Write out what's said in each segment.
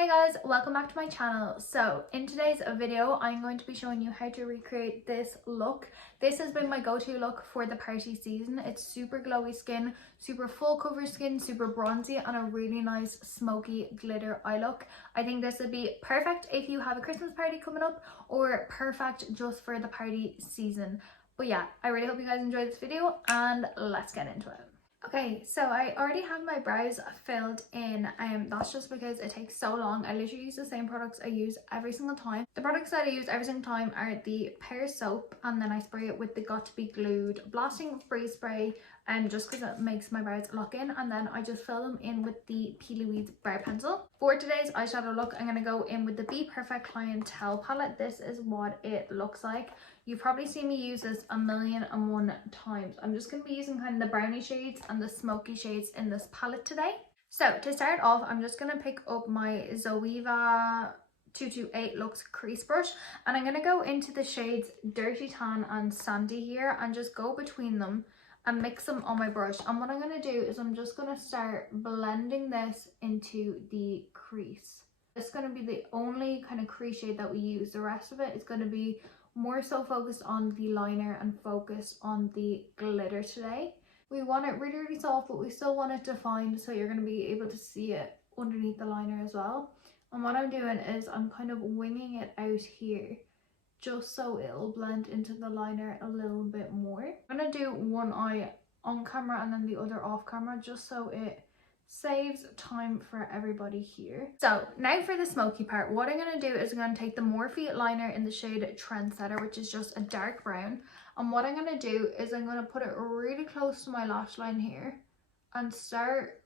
Hey guys, welcome back to my channel. So in today's video I'm going to be showing you how to recreate this look. This has been my go-to look for the party season. It's super glowy skin, super full cover skin, super bronzy, and a really nice smoky glitter eye look. I think this would be perfect if you have a Christmas party coming up, or perfect just for the party season. But yeah, I really hope you guys enjoyed this video and let's get into it. Okay, so I already have my brows filled in. That's just because it takes so long. I literally use the same products I use every single time. The products that I use every single time are the Pears Soap, and then I spray it with the Got To Be Glued Blasting Freeze Spray, just because it makes my brows lock in, and then I just fill them in with the PLouise brow pencil. For today's eyeshadow look, I'm going to go in with the BPerfect Clientelle palette. This is what it looks like. You've probably seen me use this 1,000,001 times. I'm just going to be using kind of the brownie shades and the smoky shades in this palette today. So to start off, I'm just going to pick up my Zoeva 228 Luxe crease brush, and I'm going to go into the shades Dirty Tan and Sandy here and just go between them and mix them on my brush. And what I'm going to do is I'm just going to start blending this into the crease. It's going to be the only kind of crease shade that we use. The rest of it is going to be more so focused on the liner and focused on the glitter today. We want it really, really soft, but we still want it defined, so you're going to be able to see it underneath the liner as well. And what I'm doing is I'm kind of winging it out here, just so it'll blend into the liner a little bit more. I'm going to do one eye on camera and then the other off camera, just so it saves time for everybody here. So now for the smoky part, what I'm going to do is I'm going to take the Morphe Liner in the shade Trendsetter, which is just a dark brown. And what I'm going to do is I'm going to put it really close to my lash line here and start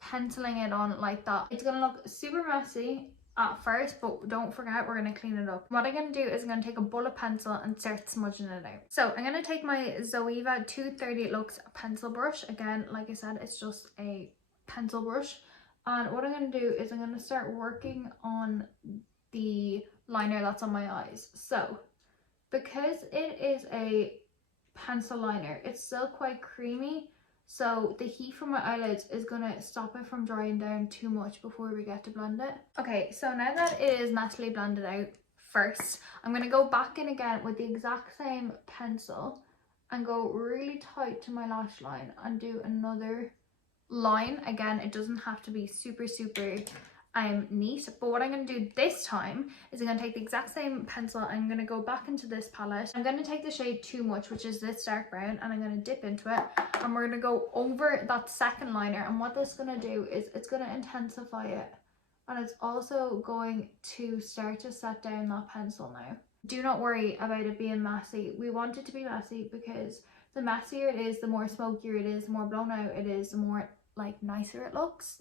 penciling it on like that. It's going to look super messy at first, but don't forget we're going to clean it up. What I'm going to do is I'm going to take a bullet pencil and start smudging it out. So I'm going to take my Zoeva 230 Luxe pencil brush. Again, like I said, it's just a pencil brush, and what I'm going to do is I'm going to start working on the liner that's on my eyes. So because it is a pencil liner, it's still quite creamy, so the heat from my eyelids is going to stop it from drying down too much before we get to blend it. Okay, so now that it is nicely blended out, first I'm going to go back in again with the exact same pencil and go really tight to my lash line and do another line. Again, it doesn't have to be super neat, but what I'm going to do this time is I'm going to take the exact same pencil and I'm going to go back into this palette. I'm going to take the shade Too Much, which is this dark brown, and I'm going to dip into it, and we're going to go over that second liner. And what this is going to do is it's going to intensify it, and it's also going to start to set down that pencil now. Do not worry about it being messy. We want it to be messy because the messier it is, the more smokier it is, the more blown out it is, the more like nicer it looks.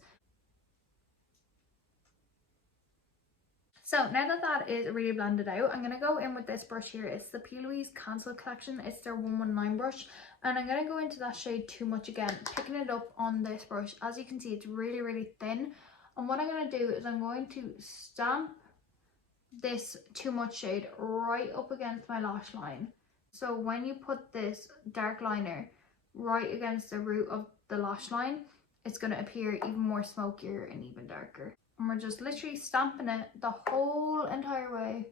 So now that that is really blended out, I'm going to go in with this brush here. It's the PLouise Cancel Collection. It's their 119 brush, and I'm going to go into that shade Too Much again, picking it up on this brush. As you can see, it's really thin, and what I'm going to do is I'm going to stamp this Too Much shade right up against my lash line. So when you put this dark liner right against the root of the lash line, it's going to appear even more smokier and even darker. And we're just literally stamping it the whole entire way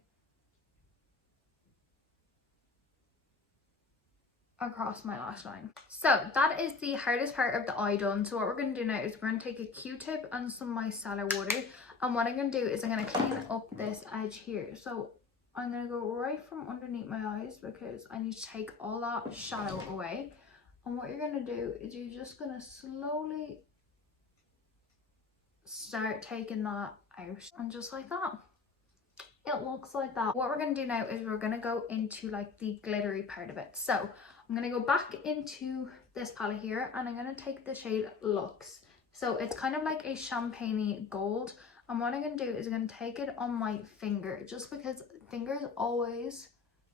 across my lash line. So that is the hardest part of the eye done. So what we're going to do now is we're going to take a Q-tip and some micellar water, and what I'm going to do is I'm going to clean up this edge here. So I'm going to go right from underneath my eyes because I need to take all that shadow away. And what you're going to do is you're just going to slowly start taking that out, and just like that, it looks like that. What we're going to do now is we're going to go into like the glittery part of it. So I'm going to go back into this palette here, and I'm going to take the shade Luxe. So it's kind of like a champagne gold, and what I'm going to do is I'm going to take it on my finger, just because fingers always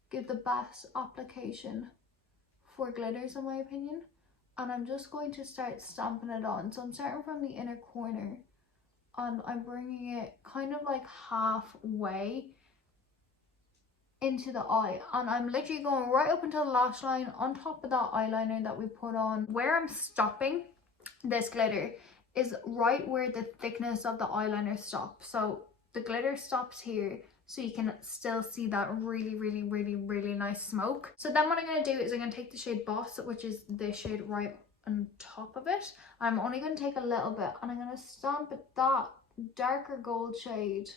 give the best application for glitters in my opinion. And I'm just going to start stamping it on. So I'm starting from the inner corner and I'm bringing it kind of like halfway into the eye, and I'm literally going right up until the lash line on top of that eyeliner that we put on. Where I'm stopping this glitter is right where the thickness of the eyeliner stops. So the glitter stops here, so you can still see that really nice smoke. So then what I'm going to do is I'm going to take the shade Boss, which is the shade right on top of it. I'm only going to take a little bit and I'm going to stamp that darker gold shade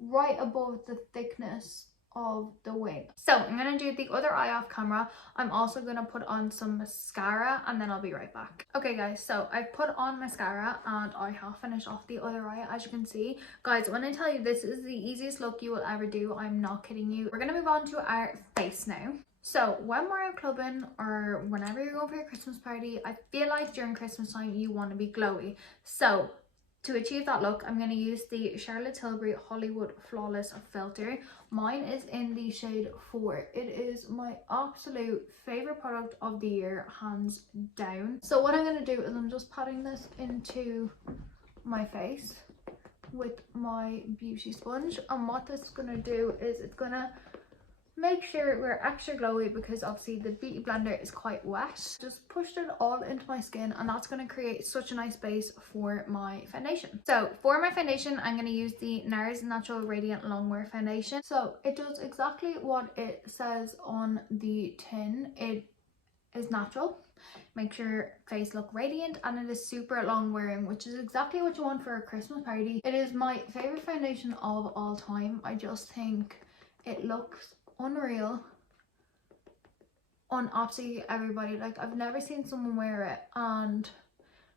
right above the thickness of the wing. So I'm going to do the other eye off camera. I'm also going to put on some mascara and then I'll be right back. Okay guys, so I've put on mascara and I have finished off the other eye, as you can see. Guys, when I tell you this is the easiest look you will ever do, I'm not kidding you. We're going to move on to our face now. So when we're out clubbing or whenever you're going for your Christmas party, I feel like during Christmas time you want to be glowy. So to achieve that look, I'm going to use the Charlotte Tilbury Hollywood Flawless Filter. Mine is in the shade 4. It is my absolute favourite product of the year, hands down. So what I'm going to do is I'm just patting this into my face with my beauty sponge. And what this is going to do is it's going to make sure we're extra glowy because obviously the beauty blender is quite wet. Just pushed it all into my skin and that's going to create such a nice base for my foundation. So for my foundation, I'm going to use the Nars Natural Radiant Longwear Foundation. So it does exactly what it says on the tin. It is natural, makes your face look radiant, and it is super long wearing, which is exactly what you want for a Christmas party. It is my favorite foundation of all time. I just think it looks unreal on absolutely everybody. Like, I've never seen someone wear it and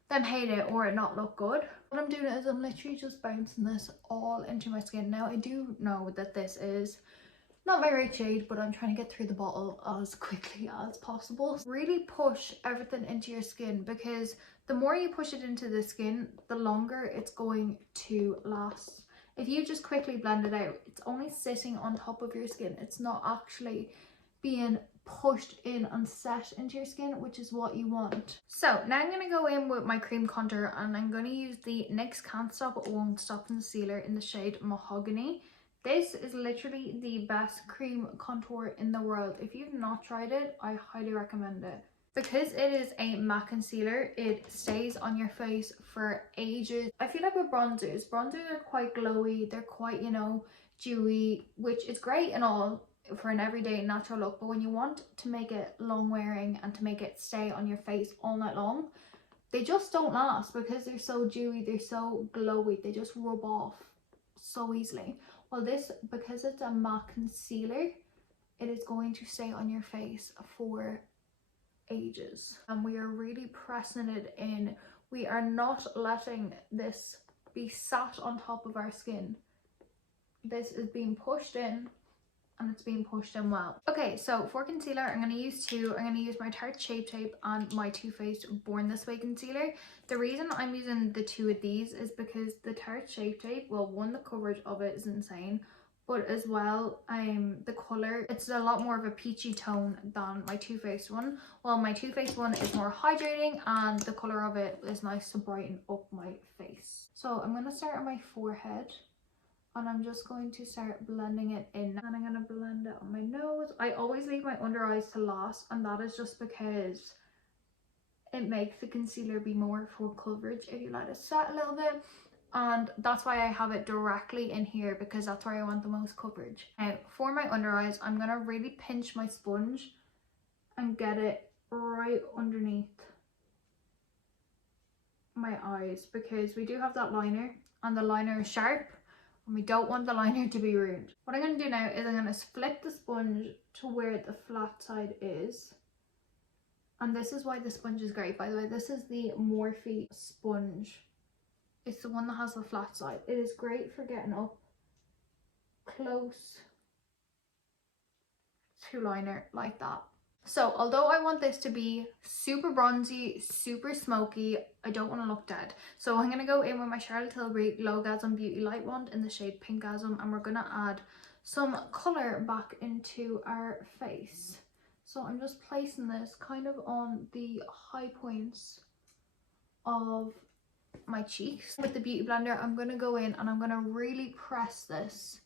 then hate it or it not look good. What I'm doing is I'm literally just bouncing this all into my skin. Now I do know that this is not my right shade, but I'm trying to get through the bottle as quickly as possible. Really push everything into your skin, because the more you push it into the skin, the longer it's going to last. If you just quickly blend it out, it's only sitting on top of your skin. It's not actually being pushed in and set into your skin, which is what you want. So now I'm going to go in with my cream contour and I'm going to use the NYX Can't Stop It Won't Stop Concealer in the shade Mahogany. This is literally the best cream contour in the world. If you've not tried it, I highly recommend it. Because it is a matte concealer, it stays on your face for ages. I feel like with bronzers are quite glowy, they're quite, you know, dewy, which is great and all for an everyday natural look, but when you want to make it long wearing and to make it stay on your face all night long, they just don't last because they're so dewy, they're so glowy, they just rub off so easily. Well, this, because it's a matte concealer, it is going to stay on your face for ages, and we are really pressing it in. We are not letting this be sat on top of our skin. This is being pushed in, and it's being pushed in well. Okay, so for concealer, I'm going to use two. I'm going to use my Tarte Shape Tape and my Too Faced Born This Way concealer. The reason I'm using the two of these is because the Tarte Shape Tape, well, one, the coverage of it is insane, but as well, the colour, it's a lot more of a peachy tone than my Too Faced one. Well, my Too Faced one is more hydrating and the colour of it is nice to brighten up my face. So I'm going to start on my forehead and I'm just going to start blending it in. And I'm going to blend it on my nose. I always leave my under eyes to last, and that is just because it makes the concealer be more full coverage if you let it set a little bit. And that's why I have it directly in here, because that's where I want the most coverage. Now for my under eyes, I'm going to really pinch my sponge and get it right underneath my eyes, because we do have that liner and the liner is sharp and we don't want the liner to be ruined. What I'm going to do now is I'm going to split the sponge to where the flat side is. And this is why the sponge is great, by the way. This is the Morphe sponge. It's the one that has the flat side. It is great for getting up close to liner like that. So although I want this to be super bronzy, super smoky, I don't want to look dead. So I'm going to go in with my Charlotte Tilbury Lowgasm Beauty Light Wand in the shade Pinkgasm, and we're going to add some colour back into our face. So I'm just placing this kind of on the high points of my cheeks. With the beauty blender, I'm going to go in and I'm going to really press this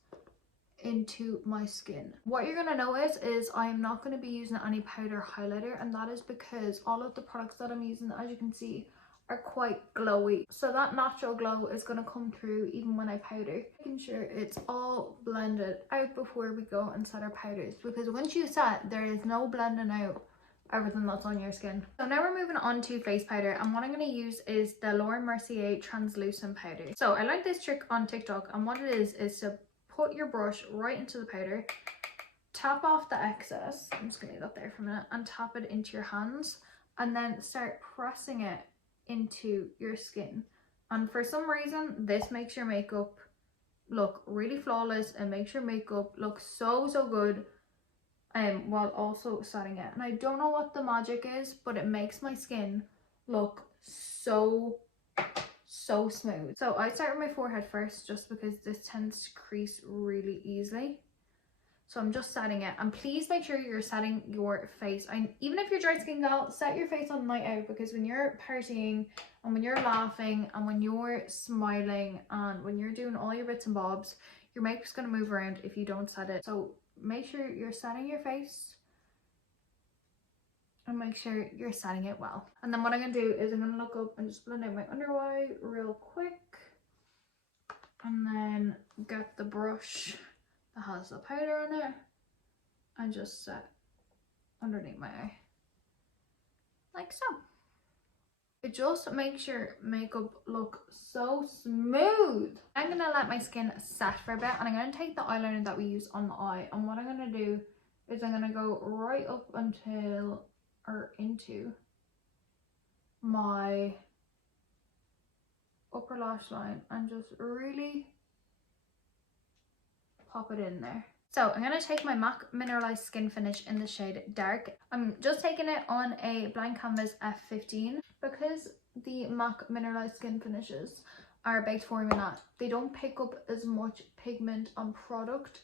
into my skin. What you're going to notice is I am not going to be using any powder highlighter, and that is because all of the products that I'm using, as you can see, are quite glowy, so that natural glow is going to come through even when I powder. Making sure it's all blended out before we go and set our powders, because once you set, there is no blending out everything that's on your skin. So now we're moving on to face powder, and what I'm going to use is the Mercier translucent powder. So I like this trick on TikTok, and what it is to put your brush right into the powder, tap off the excess, I'm just going to leave that there for a minute, and tap it into your hands, and then start pressing it into your skin. And for some reason this makes your makeup look really flawless and makes your makeup look so good while also setting it. And I don't know what the magic is, but it makes my skin look so smooth. So I start with my forehead first, just because this tends to crease really easily. So I'm just setting it, and please make sure you're setting your face. Even if you're dry skin gal, set your face on night out, because when you're partying and when you're laughing and when you're smiling and when you're doing all your bits and bobs, your makeup's going to move around if you don't set it. So make sure you're setting your face and make sure you're setting it well. And then what I'm going to do is I'm going to look up and just blend out my under eye real quick, and then get the brush that has the powder on it and just set underneath my eye like so. It just makes your makeup look so smooth. I'm gonna let my skin set for a bit, and I'm gonna take the eyeliner that we use on the eye, and what I'm gonna do is I'm gonna go right up until or into my upper lash line and just really pop it in there. So I'm going to take my MAC Mineralized Skin Finish in the shade Dark. I'm just taking it on a blank canvas F15, because the MAC Mineralized Skin Finishes are a baked formula. They don't pick up as much pigment on product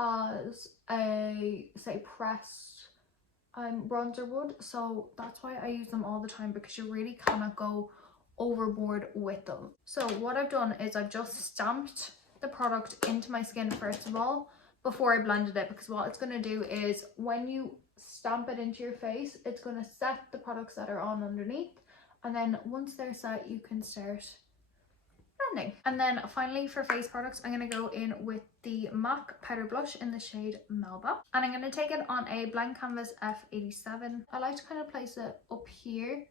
as a, say, pressed bronzer would. So that's why I use them all the time, because you really cannot go overboard with them. So what I've done is I've just stamped the product into my skin first of all before I blended it, because what it's going to do is when you stamp it into your face, it's going to set the products that are on underneath, and then once they're set you can start blending. And then finally for face products, I'm going to go in with the MAC powder blush in the shade Melba, and I'm going to take it on a blank canvas F87. I like to kind of place it up here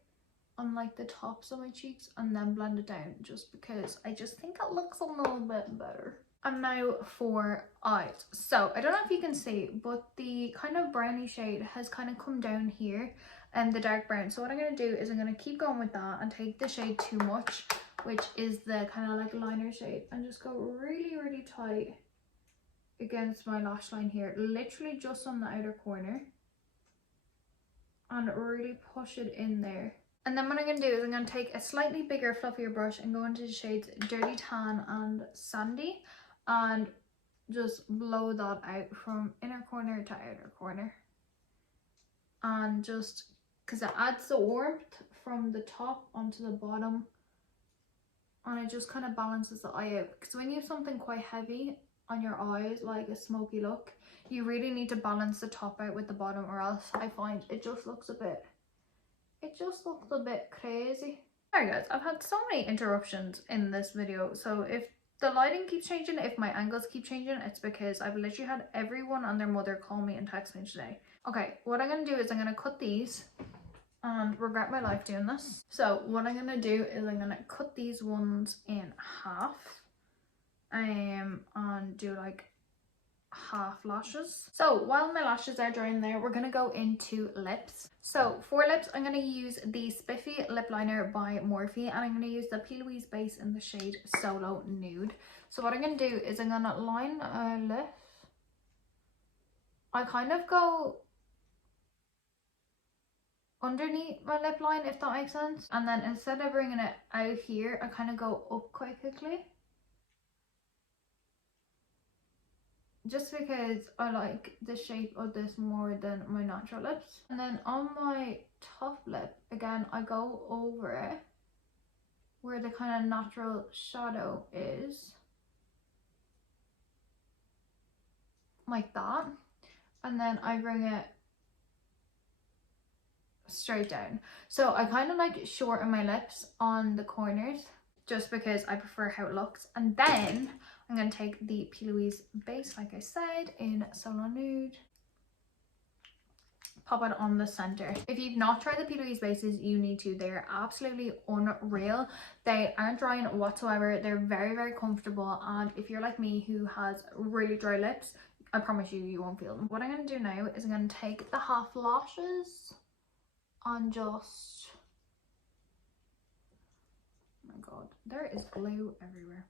on like the tops of my cheeks and then blend it down, just because I just think it looks a little bit better. And now for eyes. So I don't know if you can see, but the kind of browny shade has kind of come down here and the dark brown. So what I'm going to do is I'm going to keep going with that and take the shade Too Much, which is the kind of like liner shade, and just go really tight against my lash line here, literally just on the outer corner, and really push it in there. And then what I'm going to do is I'm going to take a slightly bigger, fluffier brush and go into the shades Dirty Tan and Sandy, and just blow that out from inner corner to outer corner. And just because it adds the warmth from the top onto the bottom, and it just kind of balances the eye out. Because when you have something quite heavy on your eyes, like a smoky look, you really need to balance the top out with the bottom, or else I find it just looks a bit crazy. Alright guys, I've had so many interruptions in this video, so if the lighting keeps changing, if my angles keep changing, it's because I've literally had everyone and their mother call me and text me today. Okay, what I'm going to do is I'm going to cut these and regret my life doing this. So what I'm going to do is I'm going to cut these ones in half and do like half lashes. So while my lashes are drying there, we're going to go into lips. So for lips, I'm going to use the Spiffy lip liner by Morphe, and I'm going to use the PLouise base in the shade Solo Nude. So what I'm going to do is I'm going to line a lip. I kind of go underneath my lip line, if that makes sense, and then instead of bringing it out here, I kind of go up quite quickly, just because I like the shape of this more than my natural lips. And then on my top lip, again, I go over it where the kind of natural shadow is, like that, and then I bring it straight down. So I kind of like shorten my lips on the corners just because I prefer how it looks. And then I'm going to take the PLouise base, like I said, in Solar Nude. Pop it on the center. If you've not tried the PLouise bases, you need to. They're absolutely unreal. They aren't drying whatsoever. They're very, very comfortable. And if you're like me who has really dry lips, I promise you, you won't feel them. What I'm going to do now is I'm going to take the half lashes and just... Oh my god, there is glue everywhere.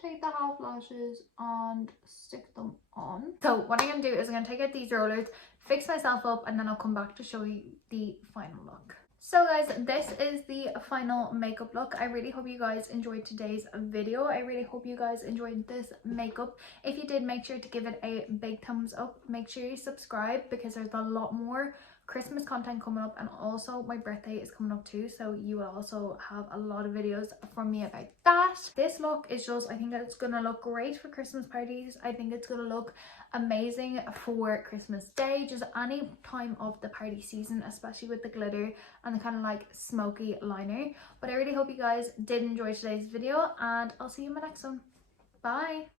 Take the half lashes and stick them on. So what I'm going to do is I'm going to take out these rollers, fix myself up, and then I'll come back to show you the final look. So guys, this is the final makeup look. I really hope you guys enjoyed today's video. I really hope you guys enjoyed this makeup. If you did, make sure to give it a big thumbs up. Make sure you subscribe because there's a lot more Christmas content coming up, and also my birthday is coming up too, so you will also have a lot of videos from me about that. This look is just, I think it's gonna look great for Christmas parties. I think it's gonna look amazing for Christmas Day, just any time of the party season, especially with the glitter and the kind of like smoky liner. But I really hope you guys did enjoy today's video, and I'll see you in my next one. Bye.